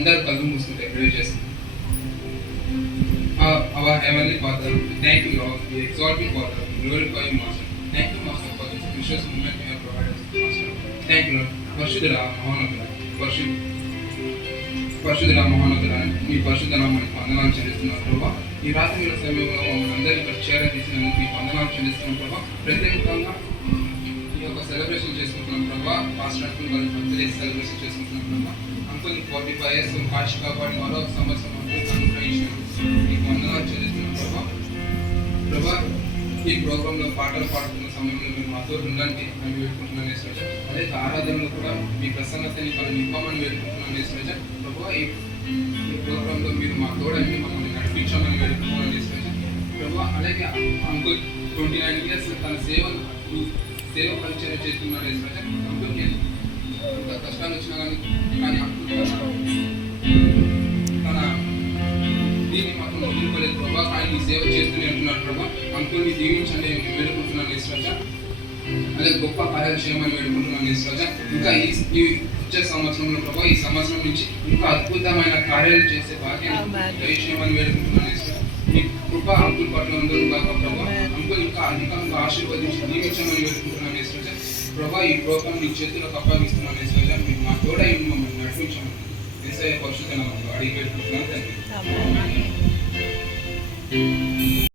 అందరూ కళ్ళు మూసుకుంటే ప్రేర్ చేస్తాం. Our Heavenly Father, thank you Lord, we exalt you Father, we glorify you Master. Thank you Master for this precious moment you have provided us Master. Thank you Lord. పరిశుద్ధుడా మహోన్నతుడా, పరిశుద్ధుడా మహోన్నతుడా, మీ పరిశుద్ధ నామానికి వందనాలు చెల్లిస్తున్నాను ప్రభా. ఈ రాత్రి సమయంలో మమ్మల్ని అందరూ ఇక్కడ చేరదీసినందుకు మీ వందనాలు చెల్లిస్తున్నాం ప్రభా. ప్రత్యేకంగా ఈ యొక్క సెలబ్రేషన్ చేసుకుంటున్నాం ప్రభా. పాస్టర్ అంకుల్ గారి బర్త్డే సెలబ్రేషన్ చేసుకుంటున్నాం ప్రభా. అంకుల్ 45 years కాచి కాపాడి మరో సంవత్సరం అంకుల్ అనుగ్రహించినందుకు మీకు వందనాలు చెల్లిస్తున్నాం ప్రభా. ప్రభా, ఈ ప్రోగ్రాంలో పాటలు పాడుతున్న సమయంలో మీరు మాతో ఉండండి అని వేడుకుంటున్నాను యేసయ్య. అదే ఆరాధనలో కూడా మీ ప్రసన్నతని మనం నింపమని వేడుకుంటున్నాను యేసయ్య. ప్రభా, ఈ ప్రోగ్రాంలో మీరు మా తోడని మమ్మల్ని నడిపించామని వేడుకుంటున్నాను యేసయ్య. ప్రభా, అలాగే అంకుల్ 29 years తన సేవ పరిచయం చేస్తున్నాడు యేసయ్య. అంకుల్కి ఎంత కష్టాలు వచ్చినా కానీ అంకుల్ తన దీన్ని మాత్రం వదులుకోలేదు ప్రభా. ఆయన ఈ సేవ చేస్తూనే ఉంటున్నాడు ప్రభా. అంకుల్ని దీవించండి నేను వేడుకుంటున్నాను యేసయ్య. అలాగే గొప్ప కార్యాలు చేయమని వేడుకుంటున్నాను యేసయ్య. ఇంకా ఈ వచ్చే సంవత్సరంలో ప్రభా, ఈ సంవత్సరం నుంచి ఇంకా అద్భుతమైన కార్యాలు చేసే భాగ్యం దయచేయమని వేడుకుంటున్నాను యేసయ్య. మీ కృప అంకుల్ పట్ల అందరూ కాక ప్రభా, అంకుల్ ఇంకా అధికంగా ఆశీర్వదించి దీవించమని వేడుకుంటున్నాను యేసయ్య. ప్రభా, ఈ ప్రోగ్రాం నీ చేతులకు అప్పగిస్తున్నాను యేసయ్య. మీరు మా తోడై మమ్మల్ని నడిపించమని యేసయ్య పరిశుద్ధ నామములో అడిగి వేడుకుంటున్నాను. థాంక్యూ.